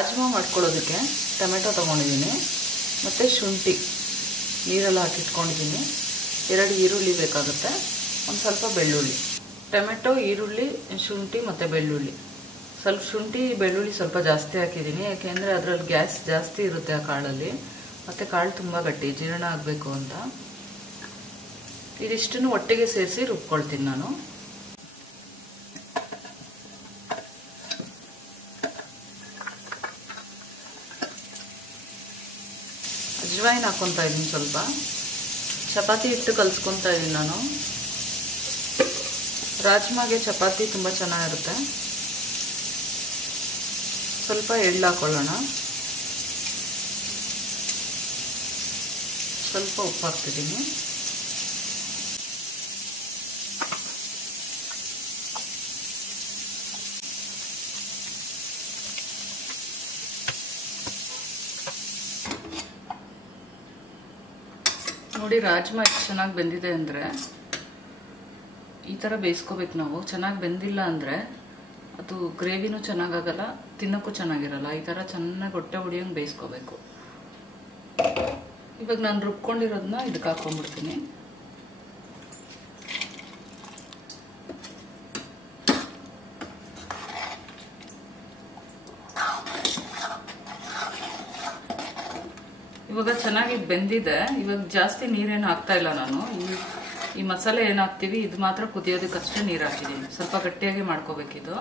ರಾಜ್ಮಾ ಮಾಡ್ಕೊಳ್ಳೋದಕ್ಕೆ ಟೊಮೆಟೊ ತೊಗೊಂಡಿದ್ದೀನಿ ಮತ್ತು ಶುಂಠಿ ನೀರೆಲ್ಲ ಹಾಕಿಟ್ಕೊಂಡಿದ್ದೀನಿ. 2 ಈರುಳ್ಳಿ ಬೇಕಾಗುತ್ತೆ, ಒಂದು ಸ್ವಲ್ಪ ಬೆಳ್ಳುಳ್ಳಿ. ಟೊಮೆಟೊ, ಈರುಳ್ಳಿ, ಶುಂಠಿ ಮತ್ತು ಬೆಳ್ಳುಳ್ಳಿ. ಸ್ವಲ್ಪ ಶುಂಠಿ ಬೆಳ್ಳುಳ್ಳಿ ಸ್ವಲ್ಪ ಜಾಸ್ತಿ ಹಾಕಿದ್ದೀನಿ, ಯಾಕೆಂದರೆ ಅದರಲ್ಲಿ ಗ್ಯಾಸ್ ಜಾಸ್ತಿ ಇರುತ್ತೆ ಆ ಕಾಳಲ್ಲಿ, ಮತ್ತು ಕಾಳು ತುಂಬ ಗಟ್ಟಿ ಜೀರ್ಣ ಆಗಬೇಕು ಅಂತ. ಇದಿಷ್ಟನ್ನು ಒಟ್ಟಿಗೆ ಸೇರಿಸಿ ರುಬ್ಕೊಳ್ತೀನಿ ನಾನು. ಅಜ್ವಾಯಿನ್ ಹಾಕ್ಕೊತಾ ಇದ್ದೀನಿ ಸ್ವಲ್ಪ. ಚಪಾತಿ ಹಿಟ್ಟು ಕಲಿಸ್ಕೊತಾ ಇದ್ದೀನಿ ನಾನು. ರಾಜ್ಮಾಗೆ ಚಪಾತಿ ತುಂಬ ಚೆನ್ನಾಗಿರುತ್ತೆ. ಸ್ವಲ್ಪ ಎಳ್ಳು ಹಾಕೊಳ್ಳೋಣ, ಸ್ವಲ್ಪ ಉಪ್ಪು ಹಾಕ್ತಿದ್ದೀನಿ. ನೋಡಿ ರಾಜ್ಮಾ ಎಷ್ಟು ಚೆನ್ನಾಗಿ ಬೆಂದಿದೆ ಅಂದರೆ ಈ ಥರ ಬೇಯಿಸ್ಕೋಬೇಕು ನಾವು. ಚೆನ್ನಾಗಿ ಬೆಂದಿಲ್ಲ ಅಂದರೆ ಅದು ಗ್ರೇವಿನೂ ಚೆನ್ನಾಗಾಗಲ್ಲ, ತಿನ್ನೋಕ್ಕೂ ಚೆನ್ನಾಗಿರಲ್ಲ. ಈ ಥರ ಚೆನ್ನಾಗಿ ಹೊಟ್ಟೆ ಹೊಡಿಯೋಂಗೆ ಬೇಯಿಸ್ಕೋಬೇಕು. ಇವಾಗ ನಾನು ರುಬ್ಕೊಂಡಿರೋದನ್ನ ಇದಕ್ಕೆ ಹಾಕೊಂಡ್ಬಿಡ್ತೀನಿ. ಇವಾಗ ಚೆನ್ನಾಗಿ ಬೆಂದಿದೆ. ಇವಾಗ ಜಾಸ್ತಿ ನೀರೇನು ಹಾಕ್ತಾ ಇಲ್ಲ ನಾನು. ಈ ಮಸಾಲೆ ಏನು ಹಾಕ್ತೀವಿ ಇದು ಮಾತ್ರ ಕುದಿಯೋದಕ್ಕಷ್ಟೇ ನೀರು ಹಾಕಿದ್ದೀನಿ. ಸ್ವಲ್ಪ ಗಟ್ಟಿಯಾಗಿ ಮಾಡ್ಕೋಬೇಕಿದು.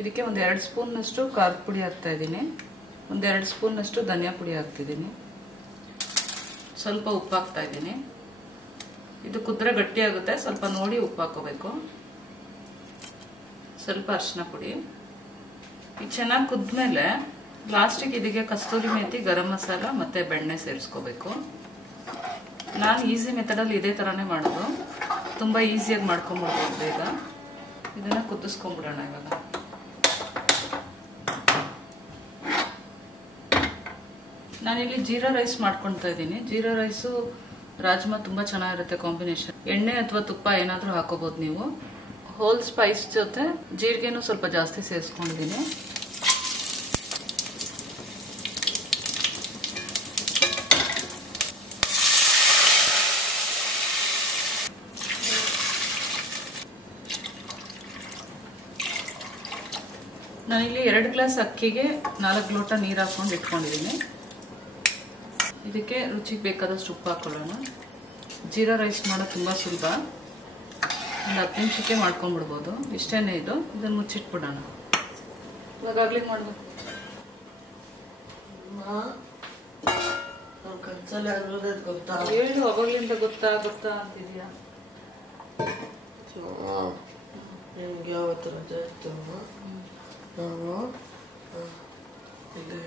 ಇದಕ್ಕೆ ಒಂದು 2 ಸ್ಪೂನ್ನಷ್ಟು ಖಾರದ ಪುಡಿ ಹಾಕ್ತಾ ಇದ್ದೀನಿ, ಒಂದು 2 ಸ್ಪೂನ್ನಷ್ಟು ಧನಿಯಾ ಪುಡಿ ಹಾಕ್ತಿದ್ದೀನಿ, ಸ್ವಲ್ಪ ಉಪ್ಪು ಹಾಕ್ತಾ ಇದ್ದೀನಿ. ಇದು ಕುದ್ರೆ ಗಟ್ಟಿ ಆಗುತ್ತೆ, ಸ್ವಲ್ಪ ನೋಡಿ ಉಪ್ಪು ಹಾಕೋಬೇಕು. ಸ್ವಲ್ಪ ಅರಿಶಿನ ಪುಡಿ. ಇದು ಚೆನ್ನಾಗಿ ಕುದ್ಮೇಲೆ ಲಾಸ್ಟಿಗೆ ಇದಕ್ಕೆ ಕಸ್ತೂರಿ ಮೇಥಿ, ಗರಂ ಮಸಾಲ ಮತ್ತು ಬೆಣ್ಣೆ ಸೇರಿಸ್ಕೋಬೇಕು. ನಾನು ಈಸಿ ಮೆಥಡಲ್ಲಿ ಇದೇ ಥರನೇ ಮಾಡೋದು, ತುಂಬ ಈಸಿಯಾಗಿ ಮಾಡ್ಕೊಂಬಿಡ್ಬೋದು ಬೇಗ. ಇದನ್ನು ಕುದಿಸ್ಕೊಂಬಿಡೋಣ ಇವಾಗ. ನಾನಿಲ್ಲಿ ಜೀರಾ ರೈಸ್ ಮಾಡ್ಕೊಳ್ತಾ ಇದ್ದೀನಿ. ಜೀರಾ ರೈಸು ರಾಜ್ಮಾ ತುಂಬ ಚೆನ್ನಾಗಿರುತ್ತೆ ಕಾಂಬಿನೇಷನ್. ಎಣ್ಣೆ ಅಥವಾ ತುಪ್ಪ ಏನಾದರೂ ಹಾಕೋಬೋದು ನೀವು. ಹೋಲ್ ಸ್ಪೈಸ್ ಜೊತೆ ಜೀರಿಗೆನೂ ಸ್ವಲ್ಪ ಜಾಸ್ತಿ ಸೇರಿಸ್ಕೊಂಡಿದ್ದೀನಿ. ನಾನಿಲ್ಲಿ 2 ಗ್ಲಾಸ್ ಅಕ್ಕಿಗೆ 4 ಲೋಟ ನೀರು ಹಾಕೊಂಡು ಇಟ್ಕೊಂಡಿದ್ದೀನಿ. ಇದಕ್ಕೆ ರುಚಿಗೆ ಬೇಕಾದಷ್ಟು ಉಪ್ಪು ಹಾಕೊಳ್ಳೋಣ. ಜೀರಾ ರೈಸ್ ಮಾಡೋದು ತುಂಬ ಸುಲಭ, ಒಂದು 10 ನಿಮಿಷಕ್ಕೆ ಮಾಡ್ಕೊಂಡ್ಬಿಡ್ಬೋದು. ಇಷ್ಟೇನೆ ಇದು. ಇದನ್ನು ಮುಚ್ಚಿಟ್ಬಿಡೋಣ. ಇವಾಗಲೇ ಮಾಡ್ಬೇಕು. ಹೇಳು, ಅವಾಗ್ಲಿಂದ ಗೊತ್ತಾ ಗೊತ್ತಾ ಅಂತಿದ್ಯಾ? ನಿಮ್ಗೆ ಯಾವತ್ತು ರಜೆ ಇತ್ತು? ನಾವು ಇಲ್ಲಿ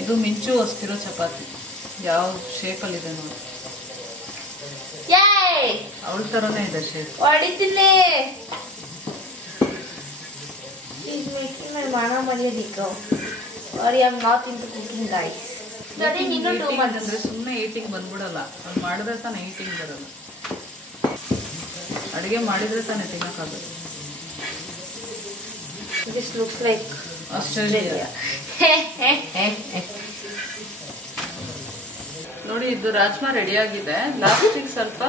ಇದು ಮಿಂಚು ಹೊಸ್ತಿರೋ ಚಪಾತಿ. ಯಾವ ಶೇಪಲ್ಲಿದೆ ನೋಡಿ, ಅವಳ ಥರನೇ ಇದೆ ಶೇಪ್. ಹೊಡಿತೀನಿ. He's making my mana Maria Diko. Or I am not into cooking, guys. Study ನೀನು 2 months. ಅಂದ್ರೆ ಸುಮ್ಮನೆ ಈಟಿಂಗ್ ಬಂದ್ಬಿಡಲ್ಲ. ಅದು ಮಾಡಿದ್ರೆ ತಾನೇ ಈಟಿಂಗ್ ಬರೋದು. ಅಡುಗೆ ಮಾಡಿದ್ರೆ ತಾನೇ ತಿನ್ನೋಕ್ಕಾಗೋದು. This looks like Australia. ನೋಡಿ, ಇದು ರಾಜ್ಮಾ ರೆಡಿ ಆಗಿದೆ. ಲಾಸ್ಟಿಗೆ ಸ್ವಲ್ಪ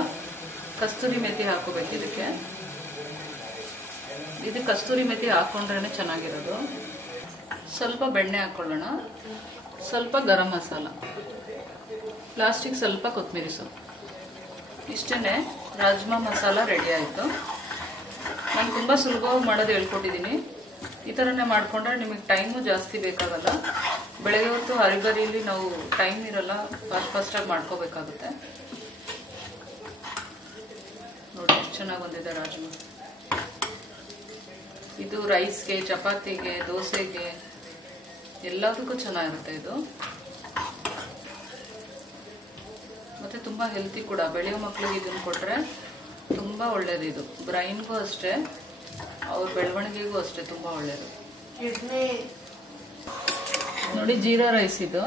ಕಸ್ತೂರಿ ಮೆಥಿ ಹಾಕೋಬೇಕು ಇದಕ್ಕೆ. ಇದು ಕಸ್ತೂರಿ ಮೆಥಿ ಹಾಕೊಂಡ್ರೆ ಚೆನ್ನಾಗಿರೋದು. ಸ್ವಲ್ಪ ಬೆಣ್ಣೆ ಹಾಕೊಳ್ಳೋಣ, ಸ್ವಲ್ಪ ಗರಂ ಮಸಾಲ, ಲಾಸ್ಟಿಗೆ ಸ್ವಲ್ಪ ಕೊತ್ತಂಬರಿ ಸೊಪ್ಪು. ಇಷ್ಟೇ, ರಾಜ್ಮಾ ಮಸಾಲ ರೆಡಿ ಆಯಿತು. ನಾನು ತುಂಬ ಸುಲಭವಾಗಿ ಮಾಡೋದು ಹೇಳ್ಕೊಟ್ಟಿದ್ದೀನಿ. ಈ ಥರನೇ ಮಾಡಿಕೊಂಡ್ರೆ ನಿಮಗೆ ಟೈಮು ಜಾಸ್ತಿ ಬೇಕಾಗಲ್ಲ. ಬೆಳಗ್ಗೆ ಹೊತ್ತು ಹರಿಬರಿಲಿ ನಾವು ಟೈಮ್ ಇರಲ್ಲ, ಫಾಸ್ಟಾಗಿ ಮಾಡ್ಕೋಬೇಕಾಗುತ್ತೆ. ನೋಡಿ ಎಷ್ಟು ಚೆನ್ನಾಗಿ ಬಂದಿದೆ ರಾಜ್ಮಾ. ಇದು ರೈಸ್ಗೆ, ಚಪಾತಿಗೆ, ದೋಸೆಗೆ ಎಲ್ಲದಕ್ಕೂ ಚೆನ್ನಾಗಿರುತ್ತೆ ಇದು. ಮತ್ತು ತುಂಬ ಹೆಲ್ತಿ ಕೂಡ. ಬೆಳೆಯೋ ಮಕ್ಕಳಿಗೆ ಇದನ್ನು ಕೊಟ್ಟರೆ ತುಂಬ ಒಳ್ಳೆಯದು. ಇದು ಬ್ರೈನ್ಗೂ ಅಷ್ಟೇ, ಅವ್ರ ಬೆಳವಣಿಗೆಗೂ ಅಷ್ಟೇ ತುಂಬ ಒಳ್ಳೆಯದು. ನೋಡಿ ಜೀರಾ ರೈಸ್ ಇದು.